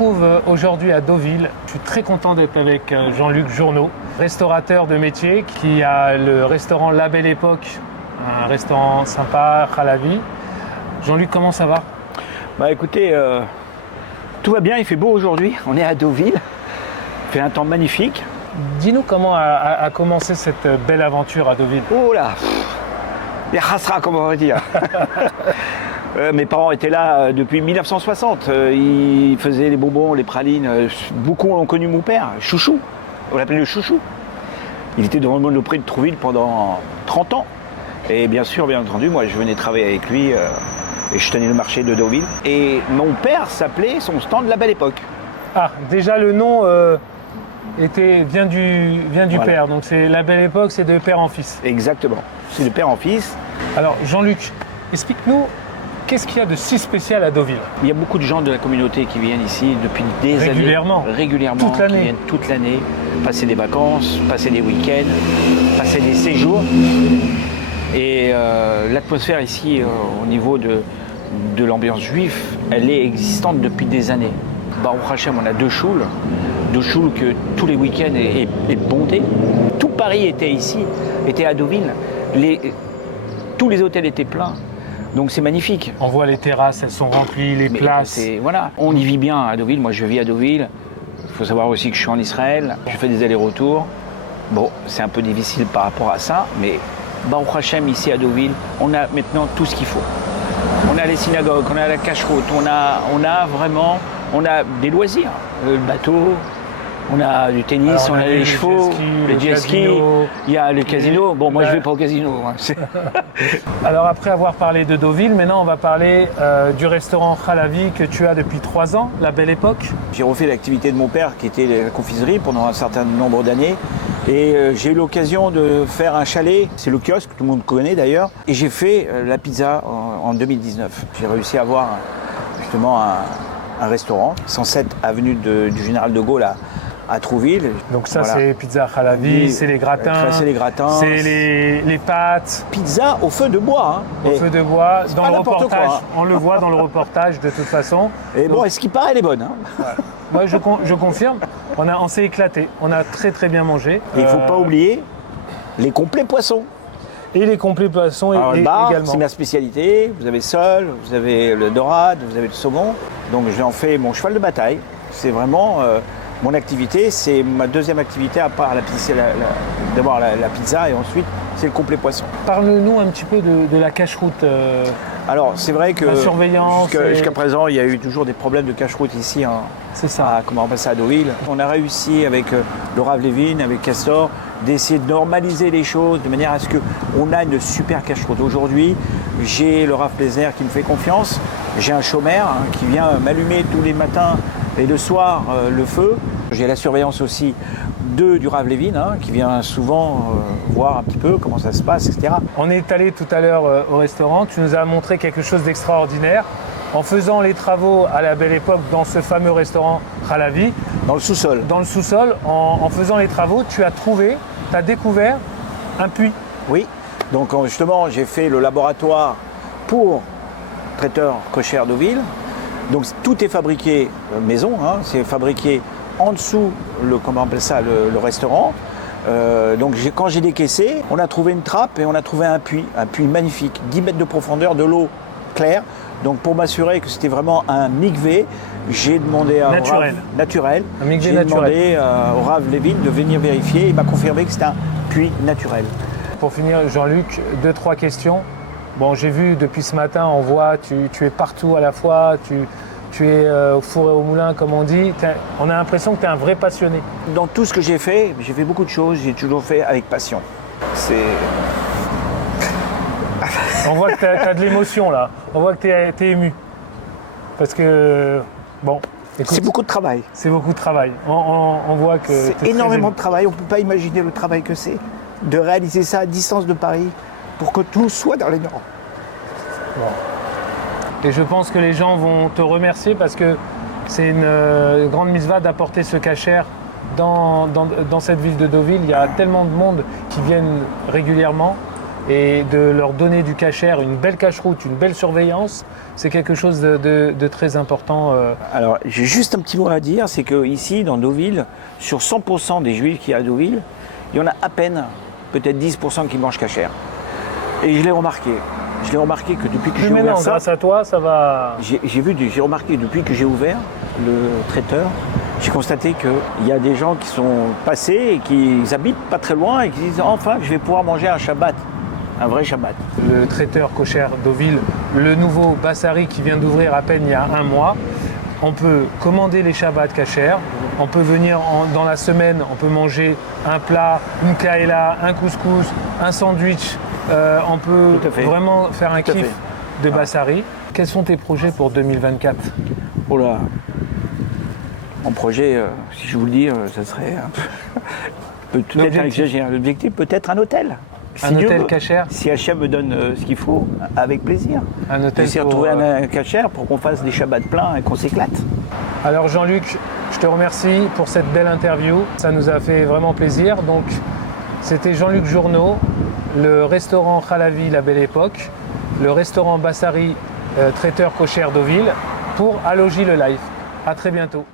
retrouve aujourd'hui à Deauville. Je suis très content d'être avec Jean-Luc Journeau, restaurateur de métier qui a le restaurant La Belle Époque, un restaurant sympa, Khalavi. Jean-Luc, comment ça va? Bah écoutez, tout va bien, il fait beau aujourd'hui, on est à Deauville, il fait un temps magnifique. Dis-nous comment a commencé cette belle aventure à Deauville. Oh là, les rasras, comme on va dire. Mes parents étaient là depuis 1960, ils faisaient les bonbons, les pralines, beaucoup ont connu mon père, Chouchou, on l'appelait le Chouchou. Il était devant le Monoprix de Trouville pendant 30 ans. Et bien sûr, bien entendu, moi je venais travailler avec lui et je tenais le marché de Deauville. Et mon père s'appelait son stand La Belle Époque. Ah, déjà le nom vient du Voilà. père, donc c'est La Belle Époque, c'est de père en fils. Exactement, c'est de père en fils. Alors Jean-Luc, explique-nous, qu'est-ce qu'il y a de si spécial à Deauville? Il y a beaucoup de gens de la communauté qui viennent ici depuis des Régulièrement. années. Régulièrement. Toute l'année. Qui viennent toute l'année, passer des vacances, passer des week-ends, passer des séjours. Et l'atmosphère ici, au niveau de l'ambiance juive, elle est existante depuis des années. Baruch Hashem, on a deux choules que tous les week-ends est bondé. Tout Paris était ici, était à Deauville. Tous les hôtels étaient pleins. Donc c'est magnifique. On voit les terrasses, elles sont remplies, les places. Voilà, on y vit bien à Deauville. Moi, je vis à Deauville. Il faut savoir aussi que je suis en Israël. Je fais des allers-retours. Bon, c'est un peu difficile par rapport à ça, mais Baruch Hashem, ici à Deauville, on a maintenant tout ce qu'il faut. On a les synagogues, on a la cache-route, on a des loisirs, le bateau, on a du tennis, alors, on a les chevaux, le jet ski, il y a le casino. Bon, moi je vais pas au casino. Alors après avoir parlé de Deauville, maintenant on va parler du restaurant Khalavi que tu as depuis 3 ans, La Belle Époque. J'ai refait l'activité de mon père qui était la confiserie pendant un certain nombre d'années. Et j'ai eu l'occasion de faire un chalet, c'est le kiosque, tout le monde connaît d'ailleurs. Et j'ai fait la pizza en 2019. J'ai réussi à avoir justement un restaurant, 107 avenue du Général de Gaulle à Trouville. Donc ça Voilà. c'est pizza Khalavi, Oui, c'est les gratins, c'est les gratins, c'est les pâtes. Pizza au feu de bois. Au feu de bois, dans pas le n'importe reportage, quoi, hein. on le voit dans le reportage de toute façon. Et Donc, bon, et ce qui paraît, elle est bonne. moi je confirme, on s'est éclaté, on a très très bien mangé. Et il ne faut pas oublier les complets poissons. Et les complets poissons Alors, le bar, également. c'est ma spécialité. Vous avez sole, vous avez le dorade, vous avez le saumon. Donc je en fais mon cheval de bataille. C'est vraiment mon activité. C'est ma deuxième activité à part la pizza, d'abord la pizza et ensuite c'est le complet poisson. Parle-nous un petit peu de la cache-route. Alors c'est vrai que La surveillance jusqu'à présent il y a eu toujours des problèmes de cache-route ici C'est ça. à Deauville. On a réussi avec le Rav Levin, avec Castor, d'essayer de normaliser les choses de manière à ce qu'on a une super cache-route. Aujourd'hui, j'ai le Rav Plaisir qui me fait confiance, j'ai un chômeur qui vient m'allumer tous les matins et le soir le feu. J'ai la surveillance aussi du Rav Levin qui vient souvent voir un petit peu comment ça se passe, etc. On est allé tout à l'heure au restaurant, tu nous as montré quelque chose d'extraordinaire. En faisant les travaux à La Belle Époque dans ce fameux restaurant Khalavi, Dans le sous-sol. dans le sous-sol, en faisant les travaux, tu as découvert un puits. Oui, donc justement j'ai fait le laboratoire pour traiteur Kosher Deauville. Donc tout est fabriqué maison, c'est fabriqué en dessous comment on appelle ça, le restaurant. Donc quand j'ai décaissé, on a trouvé une trappe et on a trouvé un puits magnifique, 10 mètres de profondeur, de l'eau claire. Donc pour m'assurer que c'était vraiment un mikvé, j'ai demandé à Naturel. Un mikvé j'ai naturel. demandé au Rav Levin de venir vérifier. Il m'a confirmé que c'était un puits naturel. Pour finir, Jean-Luc, 2-3 questions. Bon, j'ai vu depuis ce matin, on voit, tu es partout à la fois, tu es au four et au moulin, comme on dit. On a l'impression que tu es un vrai passionné. Dans tout ce que j'ai fait beaucoup de choses, j'ai toujours fait avec passion. On voit que tu as de l'émotion là, on voit que tu es ému. Parce que, bon, écoute, C'est beaucoup de travail. c'est beaucoup de travail. On voit que C'est t'es très énormément ému. de travail. On ne peut pas imaginer le travail que c'est de réaliser ça à distance de Paris pour que tout soit dans les normes. Et je pense que les gens vont te remercier parce que c'est une grande mitzvah d'apporter ce kasher dans cette ville de Deauville. Il y a tellement de monde qui viennent régulièrement et de leur donner du cachère, une belle cache-route, une belle surveillance, c'est quelque chose de très important. Alors, j'ai juste un petit mot à dire, c'est qu'ici, dans Deauville, sur 100% des juifs qu'il y a à Deauville, il y en a à peine, peut-être 10% qui mangent cachère. Et je l'ai remarqué. Je l'ai remarqué que depuis que j'ai ouvert ça... grâce à toi, ça va... J'ai remarqué depuis que j'ai ouvert le traiteur, j'ai constaté qu'il y a des gens qui sont passés et qui habitent pas très loin et qui disent enfin je vais pouvoir manger un Shabbat, un vrai Shabbat. Le traiteur cocher Deauville, le nouveau Bassari qui vient d'ouvrir à peine il y a un mois, on peut commander les Shabbats cachers, on peut venir dans la semaine, on peut manger un plat, une kaela, un couscous, un sandwich, on peut vraiment faire un kiff de Bassari. Quels sont tes projets pour 2024 ? Oh là, mon projet, si je vous le dis, ça serait peut-être exagéré. L'objectif, peut-être un hôtel. Un hôtel cachère. Si Hachem me donne ce qu'il faut, avec plaisir. Un hôtel. J'essaie de retrouver un cachère pour qu'on fasse des Shabbats pleins et qu'on s'éclate. Alors Jean-Luc, je te remercie pour cette belle interview. Ça nous a fait vraiment plaisir. Donc, c'était Jean-Luc Journeau, le restaurant Khalavi La Belle Époque, le restaurant Bassari traiteur cocher Deauville pour Allogie le Live. À très bientôt.